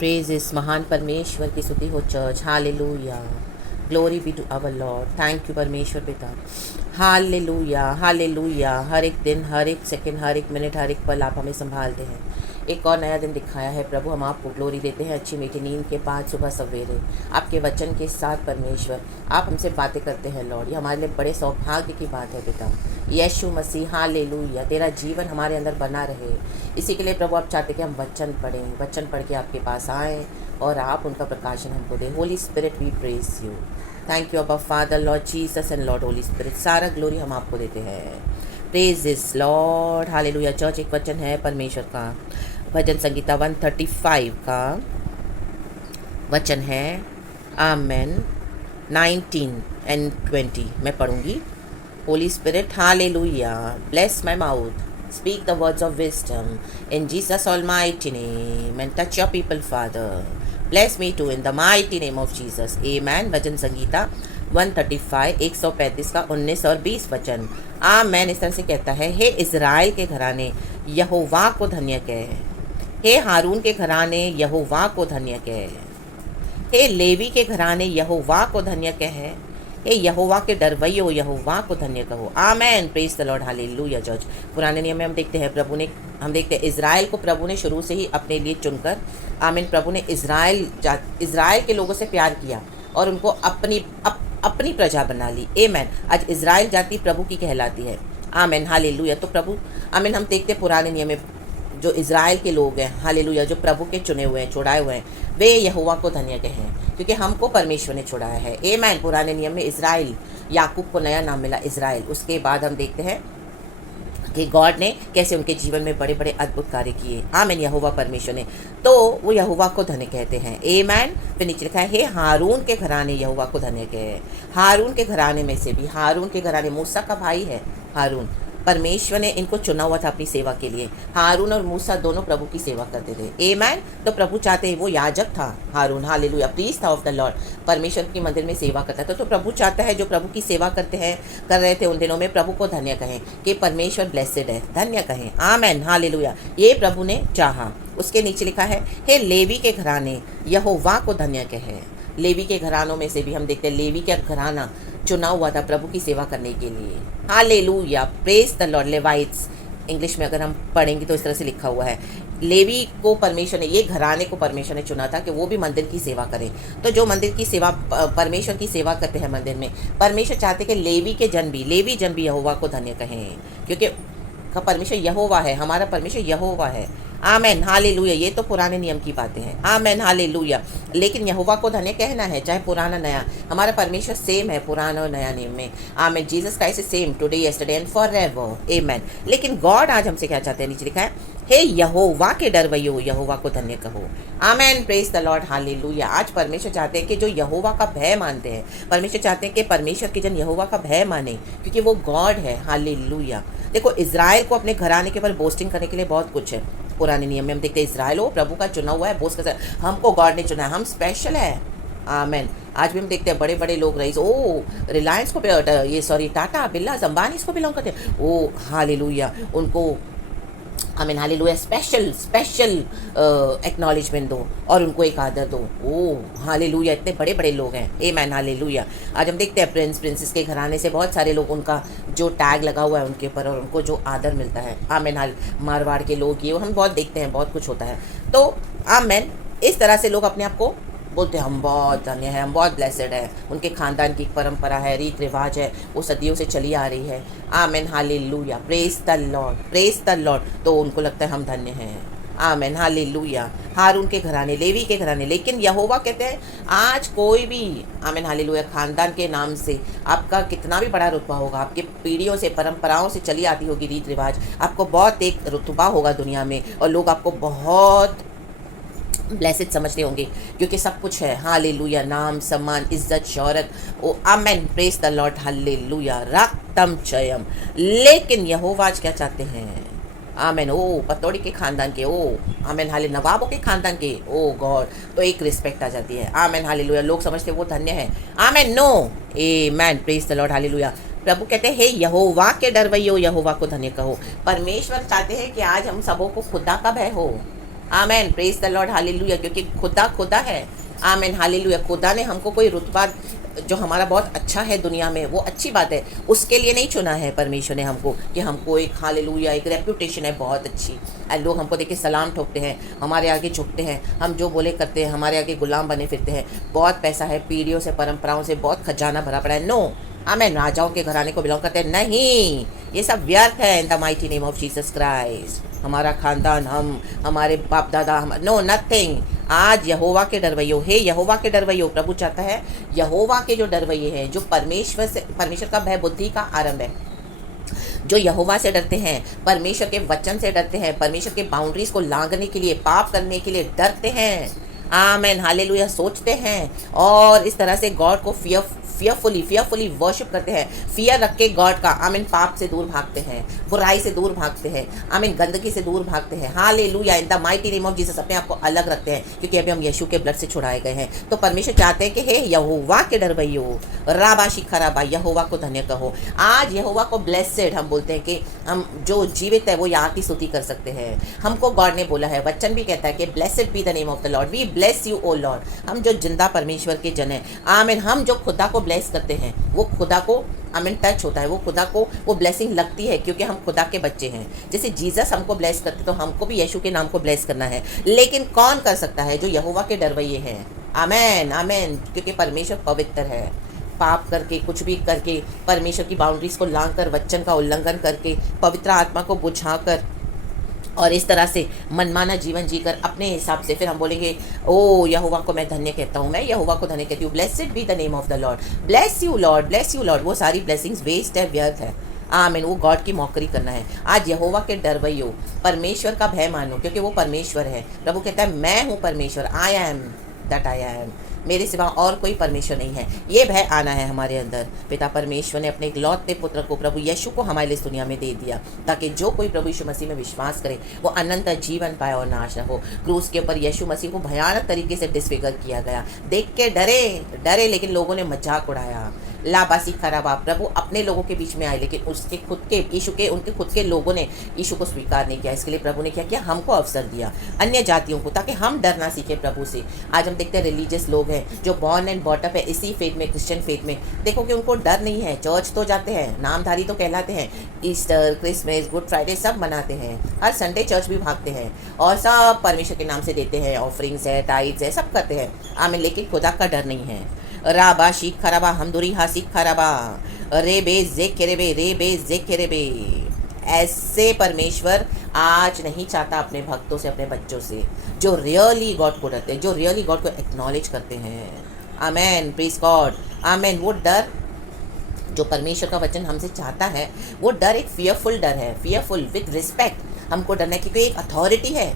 Praise इस महान परमेश्वर की स्तुति हो church. Hallelujah, glory be to our lord. Thank you परमेश्वर पिता। Hallelujah hallelujah. हर एक दिन, हर एक सेकंड, हर एक मिनट, हर एक पल आप हमें संभालते हैं। एक और नया दिन दिखाया है प्रभु, हम आपको ग्लोरी देते हैं। अच्छी मीठी नींद के बाद सुबह सवेरे आपके वचन के साथ परमेश्वर आप हमसे बातें करते हैं लॉर्ड। ये हमारे लिए बड़े सौभाग्य की बात है पिता। यीशु मसीह हालेलुया, तेरा जीवन हमारे अंदर बना रहे, इसी के लिए प्रभु आप चाहते कि हम वचन पढ़ें, वचन पढ़ के आपके पास आएँ और आप उनका प्रकाशन हमको दें। Holy spirit we praise you. Thank you अबा father lord Jesus and lord holy spirit. सारा ग्लोरी हम आपको देते हैं। प्रेज इस लॉर्ड हालेलुया। चर्च एक वचन है परमेश्वर का, भजन संगीता 135 का वचन है। आमेन 19 एंड 20 मैं पढ़ूंगी। Holy spirit hallelujah, bless my mouth, speak the words of wisdom in Jesus almighty name and touch your people Father, bless me too in the mighty name of Jesus, amen। भजन संगीता 135 135 का 19 और 20 वचन। आमेन। इस तरह से कहता है, हे इज़राइल के घराने यहोवा को धन्य कह, हे हारून के घराने यहोवा को धन्य कह, हे लेवी के घराने यहोवा को धन्य कह, हे यहोवा के डरवैयो यहोवा को धन्य कहो। Amen. Praise the lord hallelujah. Church पुराने नियम में हम देखते हैं हम देखते हैं इज़राइल को प्रभु ने शुरू से ही अपने लिए चुनकर, आमीन, प्रभु ने इज़राइल के लोगों से प्यार किया और उनको अपनी प्रजा बना ली। आमेन। आज इज़राइल जाति प्रभु की कहलाती है। आमीन हालेलुया। तो प्रभु, आमीन, हम देखते हैं पुराने नियम में जो इज़राइल के लोग हैं हालेलुया, जो प्रभु के चुने हुए हैं, छुड़ाए हुए हैं, वे यहोवा को धन्य कहें क्योंकि हमको परमेश्वर ने छुड़ाया है। आमीन। पुराने नियम में इज़राइल, याकूब को नया नाम मिला इज़राइल। उसके बाद हम देखते हैं कि गॉड ने कैसे उनके जीवन में बड़े बड़े अद्भुत कार्य किए। आमीन। यहोवा परमेश्वर ने, तो वो यहोवा को धन्य कहते हैं। आमीन। फिर नीचे लिखा है, हे हारून के घराने यहोवा को धन्य कहे। हारून के घराने में से भी, हारून के घराने मूसा का भाई है हारून, परमेश्वर ने इनको चुना हुआ था अपनी सेवा के लिए। हारून और मूसा दोनों प्रभु की सेवा करते थे। आमेन। तो प्रभु चाहते हैं, वो याजक था हारून, हालेलुया, प्रीस्ट था ऑफ द लॉर्ड, परमेश्वर की मंदिर में सेवा करता था। तो प्रभु चाहता है जो प्रभु की सेवा कर रहे थे उन दिनों में, प्रभु को धन्य कहें कि परमेश्वर ब्लेसेड है, धन्य कहें। Amen hallelujah. ये प्रभु ने चाहा। उसके नीचे लिखा है, हे लेवी के घराने यहोवा को धन्य कहे। लेवी के घरानों में से भी हम देखते हैं लेवी का घराना चुना हुआ था प्रभु की सेवा करने के लिए। Hallelujah, praise the lord. Levites English में अगर हम पढ़ेंगे तो इस तरह से लिखा हुआ है, लेवी को परमेश्वर ने, ये घराने को परमेश्वर ने चुना था कि वो भी मंदिर की सेवा करें। तो जो मंदिर की सेवा, परमेश्वर की सेवा करते हैं मंदिर में, परमेश्वर चाहते कि लेवी जन भी यहोवा को धन्य कहें क्योंकि परमेश्वर यहोवा है, हमारा परमेश्वर यहोवा है। Amen hallelujah. ये तो पुराने नियम की बातें हैं। Amen hallelujah. लेकिन यहोवा को धन्य कहना है, चाहे पुराना नया, हमारा परमेश्वर सेम है पुराना और नया नियम में। Amen. Jesus Christ is same today yesterday and forever. Amen. लेकिन गॉड आज हमसे क्या चाहते हैं, नीचे लिखा है, हे यहोवा के डरवैयो यहोवा को धन्य कहो। Amen. Praise the lord hallelujah. आज परमेश्वर चाहते हैं कि जो यहोवा का भय मानते हैं, परमेश्वर चाहते हैं कि परमेश्वर के जन यहोवा का भय माने क्योंकि वो गॉड है। हालेलुया। देखो, इज़राइल को अपने घराने के ऊपर बोस्टिंग करने के लिए बहुत कुछ है। पुराने नियम में हम देखते हैं इज़राइल हो प्रभु का चुना हुआ है, बोस का हमको गॉड ने चुना है, हम स्पेशल है। आमेन। आज भी हम देखते हैं बड़े बड़े लोग, रईस, ओ रिलायंस को, टाटा बिरला अंबानी इसको बिलोंग करते हैं। ओ हालेलुया, उनको आमीन हालेलुया स्पेशल एक्नॉलेजमेंट दो और उनको एक आदर दो। ओ हालेलुया, इतने बड़े बड़े लोग हैं। आमीन हालेलुया। आज हम देखते हैं प्रिंसेस के घराने से बहुत सारे लोग, उनका जो टैग लगा हुआ है उनके ऊपर और उनको जो आदर मिलता है। आमीन मारवाड़ के लोग, ये हम बहुत देखते हैं, बहुत कुछ होता है। तो आमीन, इस तरह से लोग अपने आप को बोलते हैं, हम बहुत धन्य हैं, हम बहुत ब्लेसेड है। उनके खानदान की परंपरा है, रीत रिवाज है, वो सदियों से चली आ रही है। Amen hallelujah. Praise the lord, praise the Lord. तो उनको लगता है हम धन्य हैं। Amen hallelujah. हारून के घराने, लेवी के घराने। लेकिन यहोवा कहते हैं, आज कोई भी, आमेन हालेलुया, खानदान के नाम से आपका कितना भी बड़ा रुतबा होगा, आपके पीढ़ियों से, परंपराओं से चली आती होगी रीत रिवाज, आपको बहुत एक रुतबा होगा दुनिया में और लोग आपको बहुत ब्लेसिड समझते होंगे क्योंकि सब कुछ है। हालेलुया, नाम, सम्मान, इज्जत, शौहरत। Oh amen. Praise the lord hallelujah. रक्तम चयम। लेकिन यहोवा आज क्या चाहते हैं, आमेन, ओ पतौड़ी के खानदान के, ओ आमेन हाले नवाबों के खानदान के, ओ गॉड, तो एक रिस्पेक्ट आ जाती है। Amen hallelujah. लोग समझते वो धन्य है। Amen, no. Amen. Praise the lord hallelujah. प्रभु कहते हैं, हे यहोवा के डरवैयो यहोवा को धन्य कहो। परमेश्वर चाहते हैं कि आज हम सबों को खुदा का भय हो। आमेन, प्रेज द लॉर्ड, हालेलुया, क्योंकि खुदा खुदा है। Amen, hallelujah. खुदा ने हमको कोई रुतबा जो हमारा बहुत अच्छा है दुनिया में, वो अच्छी बात है, उसके लिए नहीं चुना है परमेश्वर ने हमको कि हमको एक हालेलुया एक रेप्यूटेशन है बहुत अच्छी, और लोग हमको देख के सलाम ठोकते हैं, हमारे आगे झुकते हैं, हम जो बोले करते हैं, हमारे आगे गुलाम बने फिरते हैं, बहुत पैसा है, पीढ़ियों से परंपराओं से बहुत खजाना भरा पड़ा है। नो, आमेन, राजाओं के घराने को बिलोंग करते हैं, नहीं, ये सब व्यर्थ है। इन the mighty name of Jesus Christ, हमारा खानदान, हम, हमारे बाप दादा, हम, नो नथिंग। आज यहोवा के डरवैयो, हे यहोवा के डरवैयो, प्रभु चाहता है यहोवा के जो डरवैये हैं, जो परमेश्वर का भय बुद्धि का आरंभ है, जो यहोवा से डरते हैं, परमेश्वर के वचन से डरते हैं, परमेश्वर के बाउंड्रीज को लांघने के लिए, पाप करने के लिए डरते हैं। आमेन, हालेलुया, सोचते हैं और इस तरह से गॉड को फियरफुली वर्शिप करते हैं, फियर रख के गॉड का, आमीन, पाप से दूर भागते हैं, बुराई से दूर भागते हैं, आमीन, गंदगी से दूर भागते हैं। Hallelujah, in the mighty name of Jesus, अपने आप को अलग रखते हैं, क्योंकि अभी हम यीशु के ब्लड से छुड़ाए गए हैं। तो परमेश्वर चाहते हैं कि हे यहोवा के डरवैयो, राबाशी खराबा, यहोवा को धन्य कहो। आज यहोवा को ब्लेसेड हम बोलते हैं कि हम जो जीवित है वो यहाँ की स्तुति कर सकते हैं। हमको गॉड ने बोला है, वचन भी कहता है कि blessed be the name of the lord, we bless you O lord. हम जो जिंदा परमेश्वर के जन हैं, आमीन, हम जो खुदा को ब्लेस करते हैं, वो खुदा को, आमीन, टच होता है, वो खुदा को वो ब्लेसिंग लगती है, क्योंकि हम खुदा के बच्चे हैं। जैसे जीसस हमको ब्लेस करते, तो हमको भी यीशु के नाम को ब्लेस करना है। लेकिन कौन कर सकता है? जो यहोवा के डरवैये हैं। आमेन, आमेन, क्योंकि परमेश्वर पवित्र है। पाप करके, कुछ भी करके, परमेश्वर की बाउंड्रीज को लांघ कर, वचन का उल्लंघन करके, पवित्र आत्मा को बुझाकर और इस तरह से मनमाना जीवन जीकर अपने हिसाब से, फिर हम बोलेंगे ओ यहोवा को मैं धन्य कहता हूँ, मैं यहोवा को धन्य कहती हूँ, blessed be the name of the Lord, bless you Lord, bless you Lord. वो सारी ब्लेसिंग्स वेस्ट है, व्यर्थ है। आमीन, वो गॉड की मौकरी करना है। आज यहोवा के डरवैयो, परमेश्वर का भय मानो, क्योंकि वो परमेश्वर है। प्रभु कहता है मैं हूँ परमेश्वर, I am that I am, मेरे सिवा और कोई परमेश्वर नहीं है। ये भय आना है हमारे अंदर। पिता परमेश्वर ने अपने इकलौते पुत्र को, प्रभु यीशु को हमारे लिए इस दुनिया में दे दिया, ताकि जो कोई प्रभु यीशु मसीह में विश्वास करे वो अनंत जीवन पाए और नाश न हो। क्रूस के ऊपर यीशु मसीह को भयानक तरीके से डिसफिगर किया गया, देख के डरे, लेकिन लोगों ने मजाक उड़ाया। लाबासी खराबा, प्रभु अपने लोगों के बीच में आए, लेकिन उसके खुद के यीशु के, उनके खुद के लोगों ने यीशु को स्वीकार नहीं किया। इसके लिए प्रभु ने क्या किया? हमको अवसर दिया, अन्य जातियों को, ताकि हम डरना सीखे प्रभु से। आज हम देखते हैं रिलीजियस लोग हैं जो बॉर्न एंड बॉटअप है इसी फेथ में, क्रिश्चियन फेथ में, देखो कि उनको डर नहीं है। चर्च तो जाते हैं, नामधारी तो कहलाते हैं, ईस्टर, क्रिसमस, गुड फ्राइडे सब मनाते हैं, हर संडे चर्च भी भागते हैं और सब परमेश्वर के नाम से देते हैं, ऑफरिंग्स है, टाइट्स है, सब करते हैं। आमीन, लेकिन खुदा का डर नहीं है। राबा शीख खराबा, हमदुरी हासिक खराबा, रे बे जे बे। ऐसे परमेश्वर आज नहीं चाहता अपने भक्तों से, अपने बच्चों से, जो रियली गॉड को डरते हैं, जो रियली गॉड को एक्नॉलेज करते हैं। आमेन, प्रेज गॉड, आमेन। वो डर जो परमेश्वर का वचन हमसे चाहता है, वो डर एक फियरफुल डर है, फियरफुल विद रिस्पेक्ट हमको डरना है, क्योंकि एक अथॉरिटी है।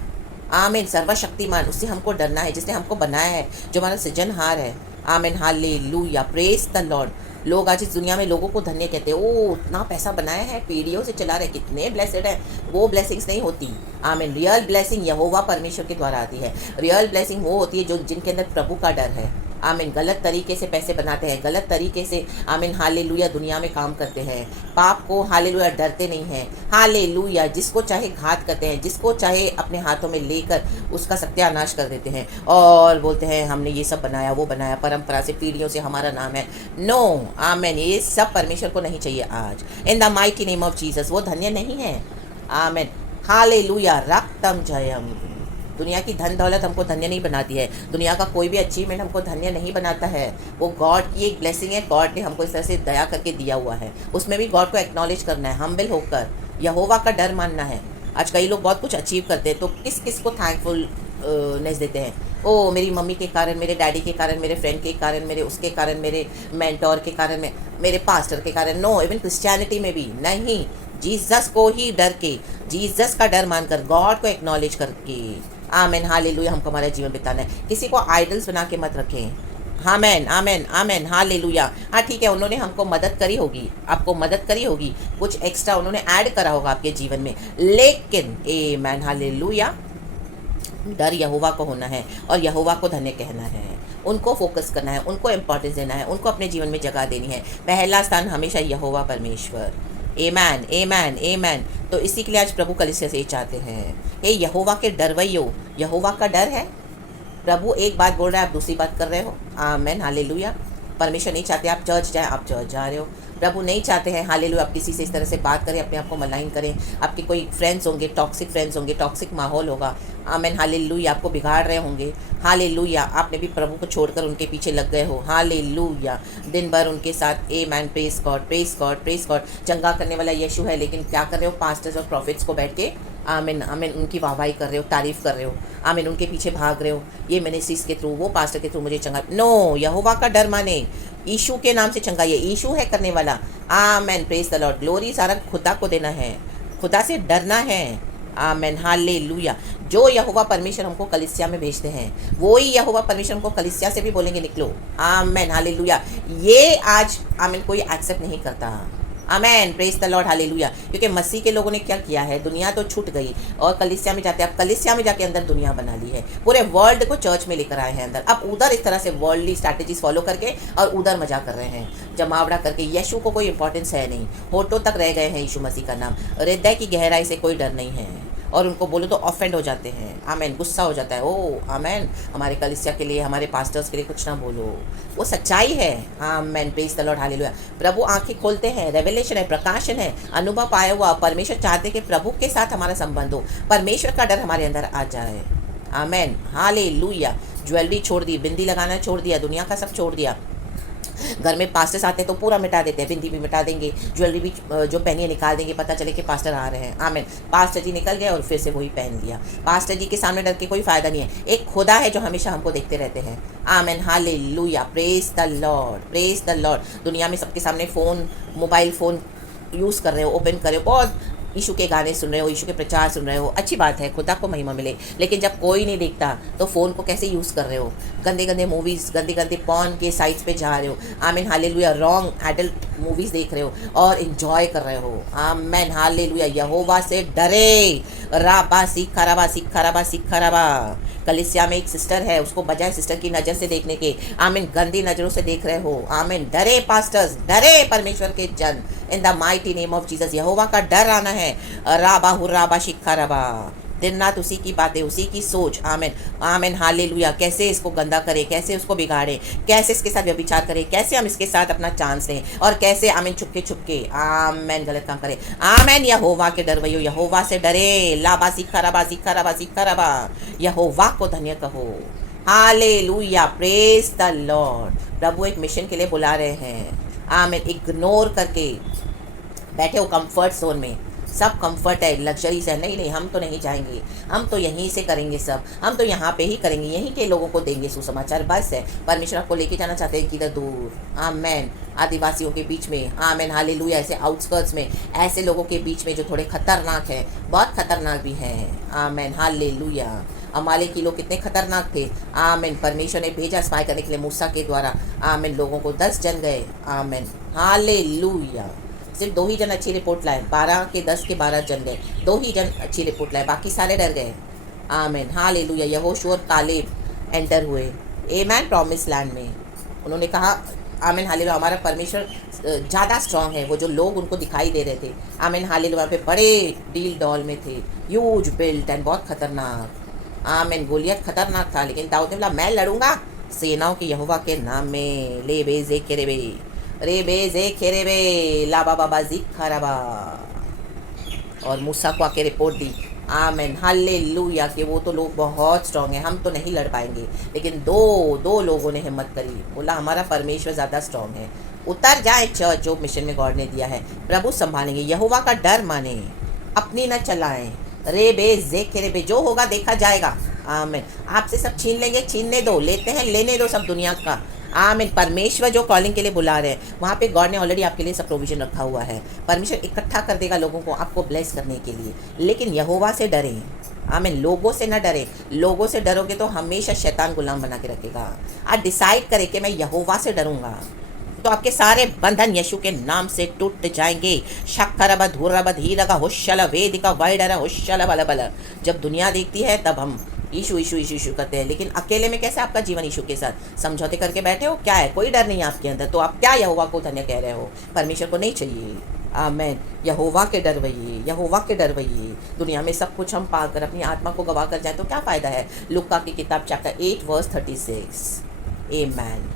आमीन, सर्वशक्तिमान, उससे हमको डरना है, जिसने हमको बनाया है, जो हमारा सृजनहार है। आमीन, हालेलुया, प्रेज द लॉर्ड। लोग आज इस दुनिया में लोगों को धन्य कहते हैं, ओ इतना पैसा बनाया है, पीढ़ियों से चला रहे, कितने ब्लेसेड हैं। वो ब्लेसिंग्स नहीं होती। आमीन, रियल ब्लेसिंग यहोवा परमेश्वर के द्वारा आती है। रियल ब्लेसिंग वो होती है जो जिनके अंदर प्रभु का डर है। आमीन, गलत तरीके से पैसे बनाते हैं, गलत तरीके से, आमीन, हालेलुया, दुनिया में काम करते हैं, पाप को, हालेलुया, डरते नहीं हैं। हालेलुया, जिसको चाहे घात करते हैं, जिसको चाहे अपने हाथों में लेकर उसका सत्यानाश कर देते हैं और बोलते हैं हमने ये सब बनाया, वो बनाया, परंपरा से, पीढ़ियों से हमारा नाम है। नो, आमीन, ये सब परमेश्वर को नहीं चाहिए आज। इन the mighty name of Jesus, वो धन्य नहीं है। आमीन, हालेलुया, रक्तम जयम। दुनिया की धन दौलत हमको धन्य नहीं बनाती है, दुनिया का कोई भी अचीवमेंट हमको धन्य नहीं बनाता है। वो गॉड की एक ब्लेसिंग है, गॉड ने हमको इस तरह से दया करके दिया हुआ है, उसमें भी गॉड को एक्नॉलेज करना है, हम्बल होकर यहोवा का डर मानना है। आज कई लोग बहुत कुछ अचीव करते हैं, तो किस किस को थैंकफुलनेस देते हैं? ओ मेरी मम्मी के कारण, मेरे डैडी के कारण, मेरे फ्रेंड के कारण, मेरे उसके कारण, मेरे मेंटोर के कारण, मेरे पास्टर के कारण। नो, इवन क्रिश्चियनिटी में भी नहीं, जीसस को ही डर के, जीसस का डर मानकर, गॉड को एक्नॉलेज करके, आमेन, हालेलुया, हमको हमारा जीवन बिताना है। किसी को आइडल्स बना के मत रखें। आमेन, आमेन, आमेन, हालेलुया। हाँ ठीक है, उन्होंने हमको मदद करी होगी, आपको मदद करी होगी, कुछ एक्स्ट्रा उन्होंने ऐड करा होगा आपके जीवन में, लेकिन आमेन, हालेलुया, डर यहोवा को होना है और यहोवा को धन्य कहना है, उनको फोकस करना है, उनको इम्पोर्टेंस देना है, उनको अपने जीवन में जगह देनी है। पहला स्थान हमेशा यहोवा परमेश्वर। एमैन एमैन एमैन। तो इसी के लिए आज प्रभु कलीसिया से ये चाहते हैं, हे यहोवा के डरवैयो, यहोवा का डर है। प्रभु एक बात बोल रहा है, आप दूसरी बात कर रहे हो। आमेन, हालेलुया। परमेश्वर नहीं चाहते आप चर्च जाएं, आप चर्च जा रहे हो। प्रभु नहीं चाहते हैं हालेलुया आप किसी से इस तरह से बात करें, अपने आप को मलाइन करें। आपके कोई फ्रेंड्स होंगे, टॉक्सिक फ्रेंड्स होंगे, टॉक्सिक माहौल होगा। आमेन, हालेलुया। आपको बिगाड़ रहे होंगे। हालेलुया। आपने भी प्रभु को छोड़कर उनके पीछे लग गए हो। हालेलुया। दिन भर उनके साथ a man, press God, press God, press God. चंगा करने वाला यीशु है, लेकिन क्या कर रहे हो, पास्टर्स और प्रॉफिट्स को बैठ के आमिन आमिन उनकी वाहवाही कर रहे हो, तारीफ कर रहे हो। आमिन, उनके पीछे भाग रहे हो, ये मिनिस्ट्रीज के थ्रू, वो पास्टर के थ्रू मुझे चंगा। नो, यहोवा का डर माने, यीशु के नाम से चंगा, ये यीशु है करने वाला। आमेन, प्रेज द लॉर्ड। ग्लोरी सारा खुदा को देना है, खुदा से डरना है। Amen, hallelujah. जो यहोवा परमेश्वर हमको कलीसिया में भेजते हैं, वो ही यहोवा परमेश्वर हमको कलीसिया से भी बोलेंगे निकलो। आमेन, हालेलुया। ये आज आमेन कोई एक्सेप्ट नहीं करता। आमेन, प्रेज द लॉर्ड, हालेलुया। क्योंकि मसीह के लोगों ने क्या किया है, दुनिया तो छूट गई और कलीसिया में जाते, अब कलीसिया में जाके अंदर दुनिया बना ली है। पूरे वर्ल्ड को चर्च में लेकर आए हैं अंदर। अब उधर इस तरह से वर्ल्डली स्ट्रैटेजीज फॉलो करके और उधर मजा कर रहे हैं, जमावड़ा करके। यीशु को कोई इंपॉर्टेंस है नहीं, होठों तक रह गए हैं यीशु मसीह का नाम। हृदय की गहराई से कोई डर नहीं है, और उनको बोलो तो ऑफेंड हो जाते हैं। आमेन, गुस्सा हो जाता है। ओ आमेन, हमारे कलीसिया के लिए, हमारे पास्टर्स के लिए कुछ ना बोलो, वो सच्चाई है। आमेन, प्रेज द लॉर्ड, हालेलुया। प्रभु आंखें खोलते हैं, रेवलेशन है, प्रकाशन है, अनुभव पाया हुआ। परमेश्वर चाहते कि प्रभु के साथ हमारा संबंध हो, परमेश्वर का डर हमारे अंदर आ जाए। आमेन, हालेलुया। ज्वेलरी छोड़ दी, बिंदी लगाना छोड़ दिया, दुनिया का सब छोड़ दिया। घर में पास्टर्स आते हैं तो पूरा मिटा देते हैं, बिंदी भी मिटा देंगे, ज्वेलरी भी जो पहनी है निकाल देंगे, पता चले कि पास्टर आ रहे हैं। आमेन, पास्टर जी निकल गए और फिर से वही पहन लिया। पास्टर जी के सामने डर के कोई फ़ायदा नहीं है। एक खुदा है जो हमेशा हमको देखते रहते हैं। Amen, hallelujah, praise the lord, praise the lord. दुनिया में सबके सामने फ़ोन, मोबाइल फ़ोन यूज़ कर रहे हो, ओपन कर रहे हो, बहुत यीशु के गाने सुन रहे हो, यीशु के प्रचार सुन रहे हो, अच्छी बात है, खुदा को महिमा मिले। लेकिन जब कोई नहीं देखता तो फ़ोन को कैसे यूज़ कर रहे हो, गंदे गंदे मूवीज़, गंदे गंदे पॉर्न के साइट्स पे जा रहे हो। आमीन, हालेलुया। रॉन्ग एडल्ट मूवीज़ देख रहे हो और इन्जॉय कर रहे हो। आमीन, हालेलुया। यहोवा से डरे। राबा सीखा रबा, सीखा रबा, सीखा रबा। कलीसिया में एक सिस्टर है, उसको बजाय सिस्टर की नज़र से देखने के, आमीन, गंदी नज़रों से देख रहे हो। आमीन, डरे पास्टर्स, डरे परमेश्वर के जन, in the mighty name of Jesus. यहोवा का डर आना है। राबा हुर्राबा शिखा रबा। दिन रात उसी की बातें, उसी की सोच। आमीन, आमीन, हालेलुया। कैसे इसको गंदा करें, कैसे उसको बिगाड़ें, कैसे इसके साथ व्यभिचार करें, कैसे हम इसके साथ अपना चांस लें, और कैसे आमीन छुपके छुपके आमीन गलत काम करें। आमीन, यहोवा के डरवैयो, यहोवा से डरे। लाबा सीखा रबा, सीखा रबा, सीखा रबा। यहोवा को धन्य कहो। Hallelujah, praise the lord. प्रभु एक मिशन के लिए बुला रहे हैं। आमीन, इग्नोर करके बैठे हो कंफर्ट जोन में, सब कंफर्ट है, लग्जरी से। नहीं नहीं, हम तो नहीं जाएंगे, हम तो यहीं से करेंगे सब, हम तो यहाँ पे ही करेंगे, यहीं के लोगों को देंगे सुसमाचार, बस है। परमेश्वर आपको लेके जाना चाहते हैं किधर दूर। आमेन, आदिवासियों के बीच में। आमेन, हालेलुया। ऐसे आउटस्कर्ट्स में, ऐसे लोगों के बीच में जो थोड़े खतरनाक हैं, बहुत खतरनाक भी हैं। Amen, hallelujah. अमाले के लोग कितने खतरनाक थे। आमेन, परमेश्वर ने भेजा स्पाई करने के लिए मूसा के द्वारा। आमेन, लोगों को 10 जन गए। आमेन, हालेलुया। सिर्फ 2 ही जन अच्छी रिपोर्ट लाए, 12 के 10 के 12 जन गए, 2 ही जन अच्छी रिपोर्ट लाए, बाकी सारे डर गए। आमीन, हालेलुया। यहोशू और कालेब एंटर हुए आमेन प्रॉमिस लैंड में। उन्होंने कहा आमीन, हालेलुया, हमारा परमेश्वर ज़्यादा स्ट्रांग है। वो जो लोग उनको दिखाई दे रहे थे, आमीन, हालेलुया, पे बड़े डील डॉल में थे, ह्यूज बिल्ट एंड बहुत खतरनाक। आमीन, गोलियत खतरनाक था, लेकिन दाऊद ने बोला मैं लड़ूंगा सेनाओं के यहोवा के नाम में। ले बेजे केरे बे, रे बेजे खेरे बे, लाबा बाबा जिखा रबा। और मूसा को आके रिपोर्ट दी। आमीन, हालेलुया, कि वो तो लोग बहुत स्ट्रांग हैं, हम तो नहीं लड़ पाएंगे। लेकिन दो लोगों ने हिम्मत करी, बोला हमारा परमेश्वर ज़्यादा स्ट्रांग है। उतर जाए चर्च, जो मिशन में गॉड ने दिया है, प्रभु संभालेंगे। यहोवा का डर माने, अपनी न चलाएं। रे बे जे खेरे बे, जो होगा देखा जाएगा। आमीन, आपसे सब छीन लेंगे, छीनने दो, लेते हैं लेने दो सब दुनिया का। आमीन, परमेश्वर जो कॉलिंग के लिए बुला रहे हैं, वहाँ पे गॉड ने ऑलरेडी आपके लिए सब प्रोविजन रखा हुआ है। परमेश्वर इकट्ठा कर देगा लोगों को आपको ब्लेस करने के लिए। लेकिन यहोवा से डरें। आमीन, लोगों से न डरे। लोगों से डरोगे तो हमेशा शैतान गुलाम बना के रखेगा। आज डिसाइड करें कि मैं यहोवा से डरूंगा, तो आपके सारे बंधन यीशु के नाम से टूट जाएंगे। शक्करब धूरब धीरगा हुशल वेदिका वाइडरा हुशल बल बल। जब दुनिया देखती है तब हम यीशु यीशु यीशु यीशु करते हैं, लेकिन अकेले में कैसे आपका जीवन यीशु के साथ समझौते करके बैठे हो? क्या है, कोई डर नहीं है आपके अंदर, तो आप क्या यहोवा को धन्य कह रहे हो? परमेश्वर को नहीं चाहिए। आमेन। यहोवा के डरवइये, यहोवा के डरवइये। दुनिया में सब कुछ हम पाकर अपनी आत्मा को गवा कर जाए तो क्या फ़ायदा है। लूका की किताब चैप्टर 8 वर्स 36। आमेन।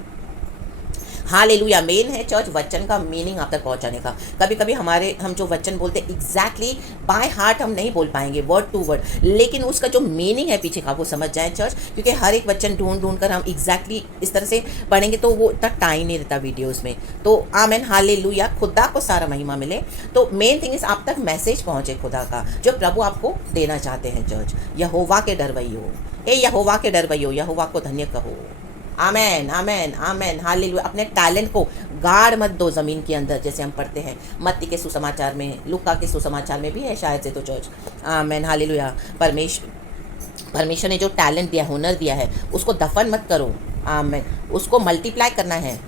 हालेलुया। मेन है चर्च वचन का मीनिंग आप तक पहुंचाने का। कभी कभी हम जो वचन बोलते हैं एग्जैक्टली बाय हार्ट हम नहीं बोल पाएंगे वर्ड टू वर्ड, लेकिन उसका जो मीनिंग है पीछे का वो समझ जाए चर्च, क्योंकि हर एक वचन ढूंढ कर हम एग्जैक्टली इस तरह से पढ़ेंगे तो वो इतना टाइम नहीं रहता वीडियोज़ में। तो आमेन हालेलुया। खुदा को सारा महिमा मिले। तो मेन थिंग इज आप तक मैसेज पहुंचे खुदा का जो प्रभु आपको देना चाहते हैं चर्च। यहोवा के डरवइयो, हे यहोवा के डरवइयो, यहोवा को धन्य कहो। आमेन आमेन आमेन हालेलुया। अपने टैलेंट को गाड़ मत दो ज़मीन के अंदर, जैसे हम पढ़ते हैं मत्ती के सुसमाचार में, लूका के सुसमाचार में भी है शायद से तो चर्च। Amen hallelujah. परमेश्वर ने जो टैलेंट दिया, हुनर दिया है, उसको दफन मत करो। आमेन। उसको मल्टीप्लाई करना है।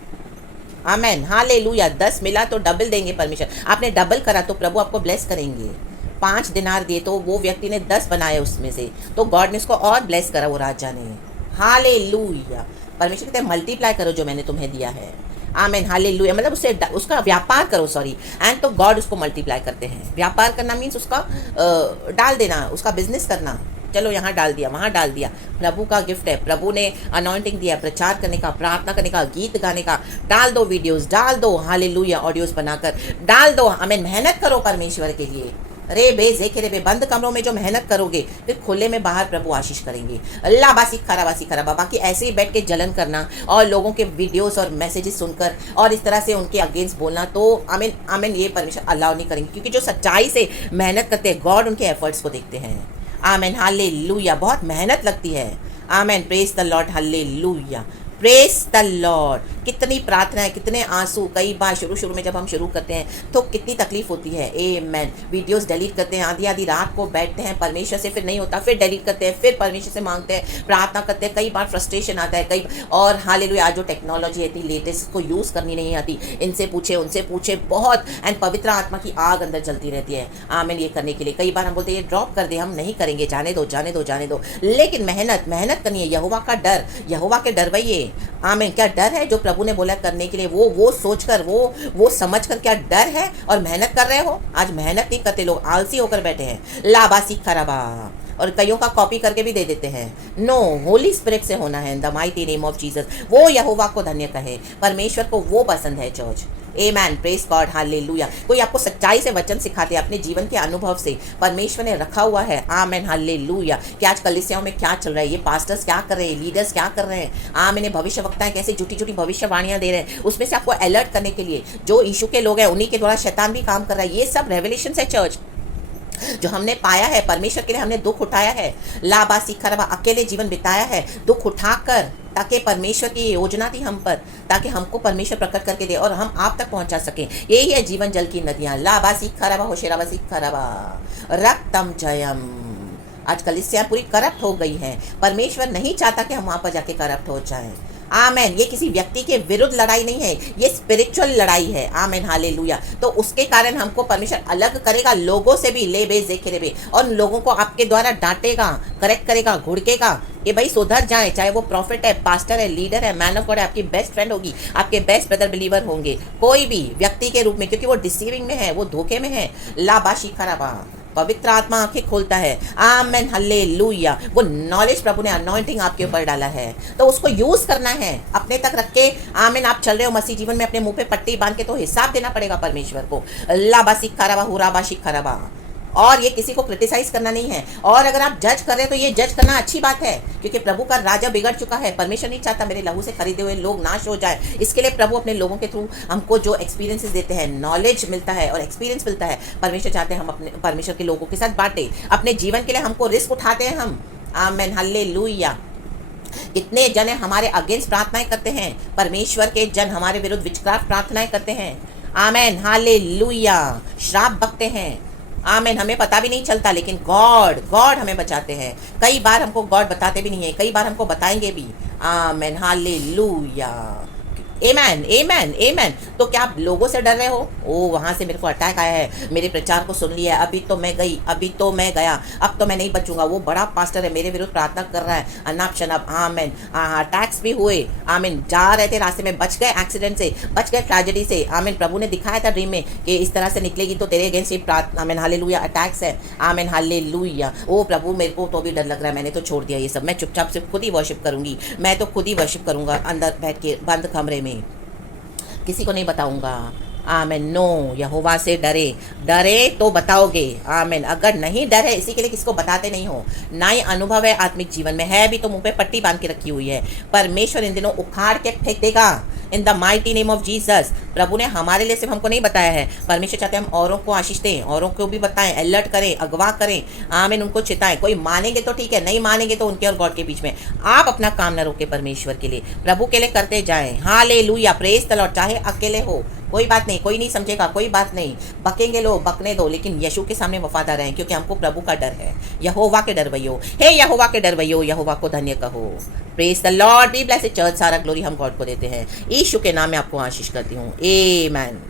Amen hallelujah. 10 मिला तो डबल देंगे परमेश्वर। आपने डबल करा तो प्रभु आपको ब्लेस करेंगे। 5 दिनार दिए तो वो व्यक्ति ने 10 बनाए उसमें से, तो गॉड ने उसको और ब्लेस करा वो राजा ने। हालेलुया। परमेश्वर कहते हैं मल्टीप्लाई करो जो मैंने तुम्हें दिया है। Amen hallelujah. मतलब उसका व्यापार करो, सॉरी, एंड तो गॉड उसको मल्टीप्लाई करते हैं। व्यापार करना मीन्स उसका डाल देना, उसका बिजनेस करना। चलो यहाँ डाल दिया, वहाँ डाल दिया। प्रभु का गिफ्ट है, प्रभु ने अनॉइंटिंग दिया प्रचार करने का, प्रार्थना करने का, गीत गाने का। डाल दो वीडियोस, डाल दो हालेलुया, ऑडियोस बनाकर डाल दो। आमेन। मेहनत करो परमेश्वर के लिए। रे बे जेखे रे बे। बंद कमरों में जो मेहनत करोगे फिर खुले में बाहर प्रभु आशीष करेंगे। अल्लाह बासी खरा बाबा की ऐसे ही बैठ के जलन करना और लोगों के वीडियोस और मैसेजेस सुनकर और इस तरह से उनके अगेंस्ट बोलना, तो आमीन आमीन ये परमेश्वर अलाउ नहीं करेंगे, क्योंकि जो सच्चाई से मेहनत करते हैं गॉड उनके एफर्ट्स को देखते हैं। आमीन हालेलुया। बहुत मेहनत लगती है। आमीन। Praise the lord. Hallelujah. Praise the Lord. कितनी प्रार्थना है, कितने आंसू। कई बार शुरू में जब हम शुरू करते हैं तो कितनी तकलीफ होती है। आमेन। वीडियोस डिलीट करते हैं, आधी आधी रात को बैठते हैं परमेश्वर से, फिर नहीं होता, फिर डिलीट करते हैं, फिर परमेश्वर से मांगते हैं, प्रार्थना करते हैं। कई बार फ्रस्ट्रेशन आता है, कई और हालेलुया। आज जो टेक्नोलॉजी है लेटेस्ट को यूज़ करनी नहीं आती, इनसे पूछे उनसे पूछे बहुत, एंड पवित्र आत्मा की आग अंदर जलती रहती है। आमीन। ये करने के लिए कई बार हम बोलते हैं ये ड्रॉप कर दे, हम नहीं करेंगे, जाने दो जाने दो जाने दो, लेकिन मेहनत करनी है। यहोवा का डर, यहोवा के डरवइये। आमीन। क्या डर है जो प्रभु ने बोला करने के लिए, वो सोचकर वो समझकर क्या डर है और मेहनत कर रहे हो। आज मेहनत नहीं करते लोग, आलसी होकर बैठे हैं। लाबासी खराबा। और कईयों का कॉपी करके भी दे देते हैं। नो, होली स्पिरिट से होना है इन the mighty name of Jesus. वो यहोवा को धन्य कहे, परमेश्वर को वो पसंद है church. Amen. Praise God. Hallelujah. कोई आपको सच्चाई से वचन सिखाते अपने जीवन के अनुभव से, परमेश्वर ने रखा हुआ है। Amen hallelujah. कि आज कलीसियाओं में क्या चल रहा है, ये पास्टर्स क्या कर रहे हैं, लीडर्स क्या कर रहे हैं। आमीन। भविष्य वक्ताएं कैसे झूठी झूठी भविष्यवाणियां दे रहे हैं, उसमें से आपको अलर्ट करने के लिए जो इशू के लोग हैं उन्हीं के द्वारा शैतान भी काम कर रहा है। ये सब रेवलेशन है चर्च, जो हमने पाया है। परमेश्वर के लिए हमने दुख उठाया है। लाबासी खरबा। अकेले जीवन बिताया है दुख उठाकर, ताकि परमेश्वर की योजना थी हम पर, ताकि हमको परमेश्वर प्रकट करके दे और हम आप तक पहुंचा सकें। यही है जीवन जल की नदियाँ। लाबासी खरबा होशेराबासी खरबा रक्तम जयम। आज कलीसियाँ पूरी करप्ट हो गई हैं। परमेश्वर नहीं चाहता कि हम वहाँ पर जाके करप्ट हो जाएं। आमेन। ये किसी व्यक्ति के विरुद्ध लड़ाई नहीं है, ये स्पिरिचुअल लड़ाई है। Amen hallelujah. तो उसके कारण हमको परमेश्वर अलग करेगा लोगों से भी, ले बे जेखे बे, और लोगों को आपके द्वारा डांटेगा, करेक्ट करेगा, घुड़केगा कि भाई सुधर जाए। चाहे वो प्रॉफिट है, पास्टर है, लीडर है, मैन ऑफ गॉड है, आपकी बेस्ट फ्रेंड होगी, आपके बेस्ट ब्रदर बिलीवर होंगे, कोई भी व्यक्ति के रूप में, क्योंकि वो डिसीविंग में है, वो धोखे में है। लाबाशी खराबा। पवित्र आत्मा आंखें खोलता है। Amen hallelujah. वो नॉलेज प्रभु ने अनॉइंटिंग आपके ऊपर डाला है, तो उसको यूज करना है अपने तक रख के। आमेन। आप चल रहे हो मसीह जीवन में, अपने मुंह पे पट्टी बांध के तो हिसाब देना पड़ेगा परमेश्वर को। लाबासी खराबा हुराबाशी खराबा। और ये किसी को क्रिटिसाइज करना नहीं है। और अगर आप जज कर रहे हैं तो ये जज करना अच्छी बात है, क्योंकि प्रभु का राजा बिगड़ चुका है। परमेश्वर नहीं चाहता मेरे लहू से खरीदे हुए लोग नाश हो जाए। इसके लिए प्रभु अपने लोगों के थ्रू हमको जो एक्सपीरियंसेस देते हैं, नॉलेज मिलता है और एक्सपीरियंस मिलता है, परमेश्वर चाहते हैं हम अपने परमेश्वर के लोगों के साथ बांटे। अपने जीवन के लिए हमको रिस्क उठाते हैं हम। Amen hallelujah. कितने जन हमारे अगेंस्ट प्रार्थनाएं करते हैं, परमेश्वर के जन हमारे विरुद्ध विचक्राफ्ट प्रार्थनाएं करते हैं। Amen hallelujah. श्राप बकते हैं। आमेन। हमें पता भी नहीं चलता, लेकिन गॉड हमें बचाते हैं। कई बार हमको गॉड बताते भी नहीं है, कई बार हमको बताएंगे भी। Amen hallelujah. Amen amen amen. तो क्या आप लोगों से डर रहे हो? ओ वहाँ से मेरे को अटैक आया है, मेरे प्रचार को सुन लिया है, अभी तो मैं गई, अभी तो मैं गया, अब तो मैं नहीं बचूंगा, वो बड़ा पास्टर है मेरे विरुद्ध प्रार्थना कर रहा है, अनाप शनाप। आमीन। अटैक्स भी हुए, आमीन। जा रहे थे रास्ते में, बच गए एक्सीडेंट से, बच गए ट्रेजेडी से। आमीन। प्रभु ने दिखाया था ड्रीम में कि इस तरह से निकलेगी तो तेरे अगेंस्ट ये प्रार्थना, आमीन हालेलुया, अटैक्स है। आमीन हालेलुया। ओ प्रभु मेरे को तो भी डर लग रहा है, मैंने तो छोड़ दिया ये सब, मैं चुपचाप से खुद ही वर्शिप करूंगी, मैं तो खुद ही वर्शिप करूंगा अंदर बैठ के बंद कमरे में, किसी को नहीं बताऊंगा। आमीन। नो, यहोवा से डरे, डरे तो बताओगे। आमीन। अगर नहीं डर है इसी के लिए किसको बताते नहीं हो, ना ही अनुभव है आत्मिक जीवन में है भी तो मुंह पे पट्टी बांध के रखी हुई है। परमेश्वर इन दिनों उखाड़ के फेंक देगा in the mighty name of Jesus. प्रभु ने हमारे लिए सिर्फ हमको नहीं बताया है, परमेश्वर चाहते हैं हम औरों को आशीष दें, औरों को भी बताएं, अलर्ट करें, अगवा करें। आमीन। उनको चिताएं। कोई मानेंगे तो ठीक है, नहीं मानेंगे तो उनके और गॉड के बीच में। आप अपना काम न रोके, परमेश्वर के लिए, प्रभु के लिए करते जाएं। Hallelujah, praise the Lord. चाहे अकेले हो कोई बात नहीं, कोई नहीं समझेगा, कोई बात नहीं, बकेंगे लोग, बकने दो, लेकिन यीशु के सामने वफादार रहें, क्योंकि हमको प्रभु का डर है। यहोवा के डरवैयो, हे यहोवा के डरवैयो, यहोवा को धन्य कहो। Praise the Lord, be blessed church. सारा ग्लोरी हम गॉड को देते हैं। यीशु के नाम में आपको आशीष करती हूँ। आमीन।